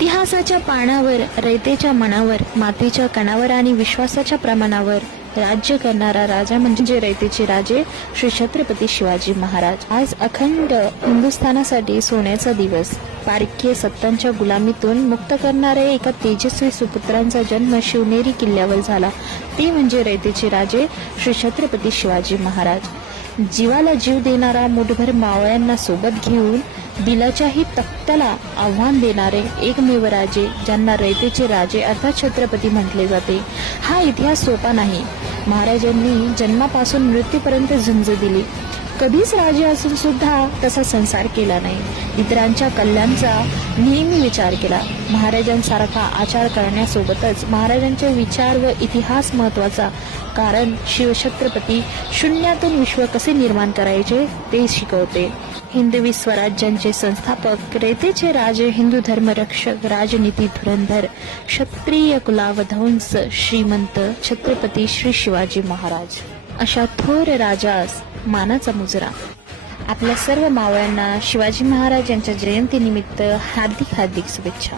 इतिहासाच्या पानावर, रयतेच्या मनावर, मातीच्या कणावर आणि विश्वासाच्या प्रमाणावर राज्य करणारा राजा म्हणजे रयतेचे राजे श्री छत्रपती शिवाजी महाराज। आज अखंड हिंदुस्थानासाठी सोन्याचा दिवस। पारकीय सत्तांच्या गुलामीतून मुक्त करणाऱ्या एका तेजस्वी सुपुत्रांचा जन्म शिवनेरी किल्ल्यावर झाला, ते म्हणजे रयतेचे राजे श्री छत्रपती शिवाजी महाराज। जीवाला जीव देणारा, मुठभर मावळ्यांना सोबत घेऊन दिलाच्याही तख्त्याला आव्हान देणारे एकमेव राजे, ज्यांना रयतेचे राजे अर्थात छत्रपती म्हटले जाते। हा इतिहास सोपा नाही। महाराजांनी जन्मापासून मृत्यूपर्यंत झुंज दिली। कधीच राजे असून सुद्धा तसा संसार केला नाही। इतरांच्या कल्याणाचा नेहमी विचार केला। महाराजांसारखा आचार करण्यासोबतच महाराजांचे विचार व इतिहास महत्वाचा, कारण शिवछत्रपती शून्यातून विश्व कसे निर्माण करायचे ते शिकवते। हिंदवी स्वराज्यांचे संस्थापक, रयतेचे राजे, हिंदू धर्मरक्षक, राजनीती धुरंधर, क्षत्रिय कुलावधंस, श्रीमंत छत्रपती श्री शिवाजी महाराज, अशा थोर राजास मानाचा मुजरा। आपल्या सर्व मावळ्यांना शिवाजी महाराज यांच्या जयंतीनिमित्त हार्दिक शुभेच्छा।